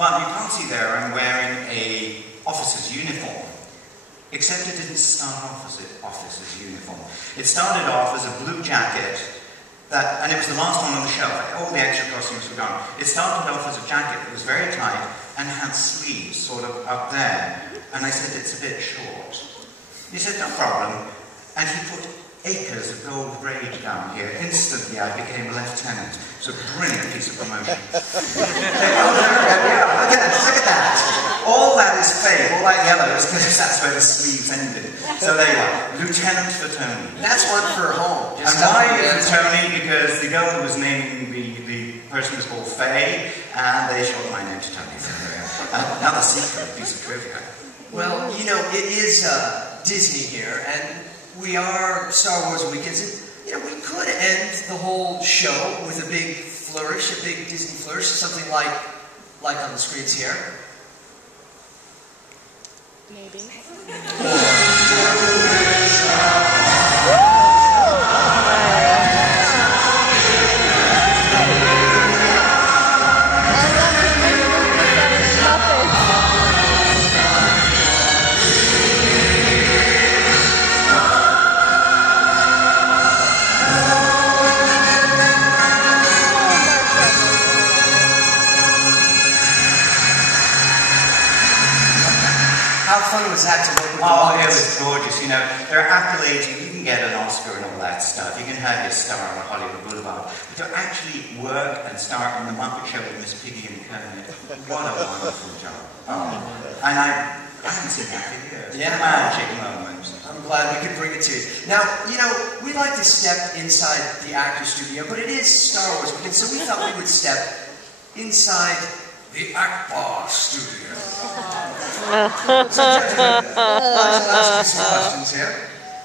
But you can't see there I'm wearing a officer's uniform. Except it didn't start off as an officer's uniform. It started off as a blue jacket, and it was the last one on the shelf. All the extra costumes were gone. It started off as a jacket that was very tight and had sleeves sort of up there. And I said, it's a bit short. He said, no problem. And he put acres of gold braid down here. Instantly, I became a lieutenant. It's a brilliant piece of promotion. Yeah, look at that. All that is fake, all that yellow is because that's where the sleeves ended. So there you are, Lieutenant for Tony. That's one for home. And why is it Tony? Because the girl who was naming the person was called Faye, and they shortened my name to Tony. So another secret piece of trivia. Well, you know, it is Disney here, and we are Star Wars weekends, and you know, we could end the whole show with a big flourish, a big Disney flourish, something like on the screens here. Maybe. Was that to work with it was gorgeous. You know, there are accolades. You can get an Oscar and all that stuff. You can have your star on Hollywood Boulevard. But to actually work and start on the Muppet Show with Miss Piggy and Kermit, what a wonderful job. And I haven't seen that for years. Yeah. Magic moment. I'm glad we could bring it to you. Now, you know, we like to step inside the actor studio, but it is Star Wars weekend, so we thought we would step inside the Akbar studio. So, gentlemen, I'll ask you some questions here,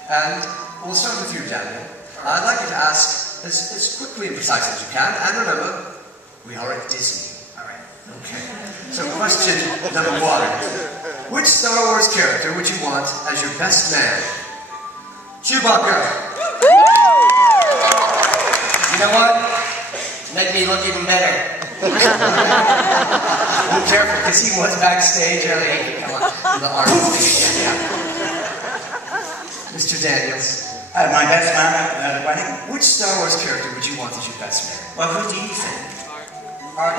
and we'll start with you, Daniel. I'd like you to ask as quickly and precisely as you can, and remember, we are at Disney. All right. Okay. So, question number 1: which Star Wars character would you want as your best man? Chewbacca. You know what? Make me look even better. Be careful, because he was backstage earlier. Come on, the art. Mr. Daniels. My best man at the wedding? Which Star Wars character would you want as your best man? Well, who do you think?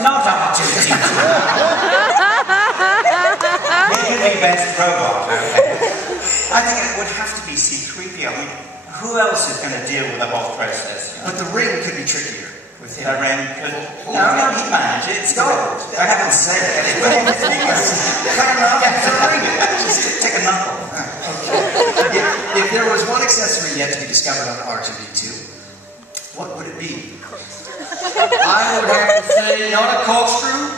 Not R2D2. He could be best robot, okay? I think it would have to be C-3PO. I mean, who else is going to deal with the whole process? But the ring could be trickier. The ring could... No, he'd manage it. It's gold. I haven't said it. Cut him off after a ring. Just take a knuckle. Okay. If there was one accessory yet to be discovered on R2D2, what would it be? I would have to say not a corkscrew,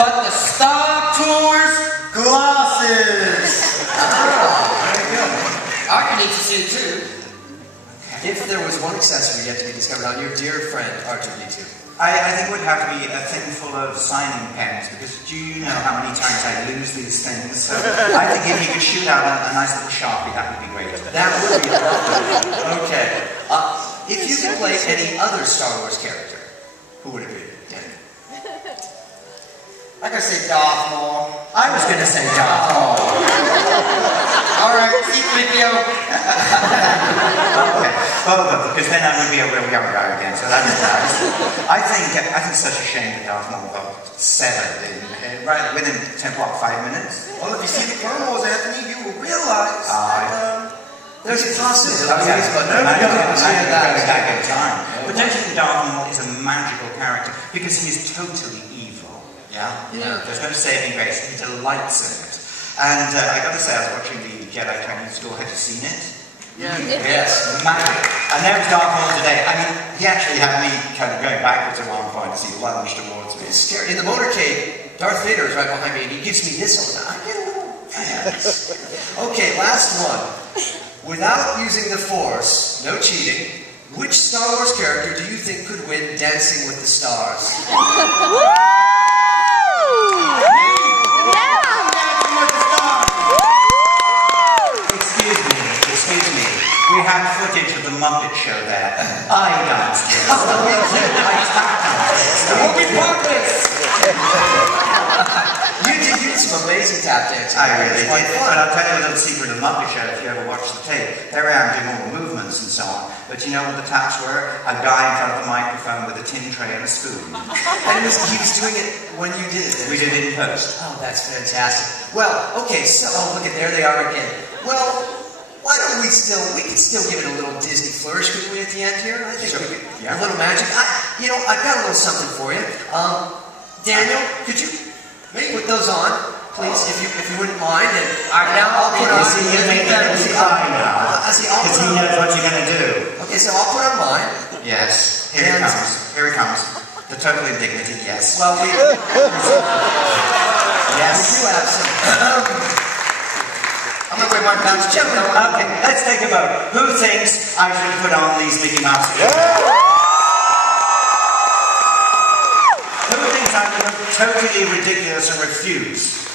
but the Star Tours glasses. Very good. R2D2 too. If there was one accessory yet to be discovered on your dear friend R2D2, I think it would have to be a thing full of signing pens, because do you know how many times I lose these things? So I think if you could shoot out a nice little Sharpie, that would be great. That would be lovely. Okay. If you could play any other Star Wars character, who would it be? I could say Darth Maul. I was going to say Darth Maul. Alright, C-3PO. Okay, both of them, because then I would be a real young guy again, so that'd be nice. I think it's such a shame that Darth Maul got severed right within 5 minutes. Well, if you see the Clone Wars, Anthony, you will realize that there's a possibility. But nobody understands that time. But don't you think Darth Maul is a magical character? Because he is totally evil. Yeah? There's no saving grace. He delights in it. And I got to say, I was watching the Jedi Training School. Have you seen it? Yeah. Yes. Magic. And there was Darth Maul today. I mean, he actually had me kind of going backwards at one point as he lunged towards me. It's scary. In the motorcade, Darth Vader is right behind me, and he gives me this all the time. I get a little tense. Okay, last one. Without using the Force, no cheating, which Star Wars character do you think could win Dancing with the Stars? Excuse me. We had footage of the Muppet Show there. I danced with it. I tap danced. We'll be lazy tap dancing. I really It's quite did. fun. But I'll tell you a little secret of Muppet Show if you ever watch the tape. There I am doing all the movements and so on. But you know what the taps were? A guy in front of the microphone with a tin tray and a spoon. And he was doing it when you did it. We did it in post. Oh, that's fantastic. Well, okay, so, oh, look at, there they are again. Well, why don't we can still give it a little Disney flourish, couldn't we, at the end here? I think Sure. we could, Yeah. a little magic. I've got a little something for you. Daniel, could you put those on, please, if you wouldn't mind? And now I'll put on. You make that easy now. I'll Because put he on. knows what you're going to do. Okay, so I'll put on mine. Yes. Here it comes. Here it comes. The total indignity, yes. Well, we Yes. do have some. I'm going to wear my pants. Gentlemen, Okay, let's take a vote. Who thinks I should put on these Mickey Mouse ears? Who thinks I'm totally ridiculous and refuse?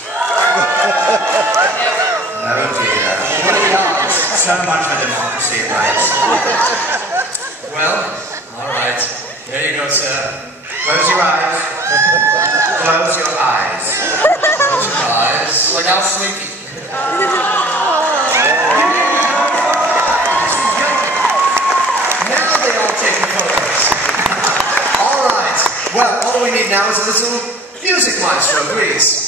Oh dear. what are the odds? So much for democracy, right? Well, all right. There you go, sir. Close your eyes. Close your eyes. Close your eyes. We're now sleepy. Now they all take the photos. All right. Well, all we need now is a little music, maestro, please.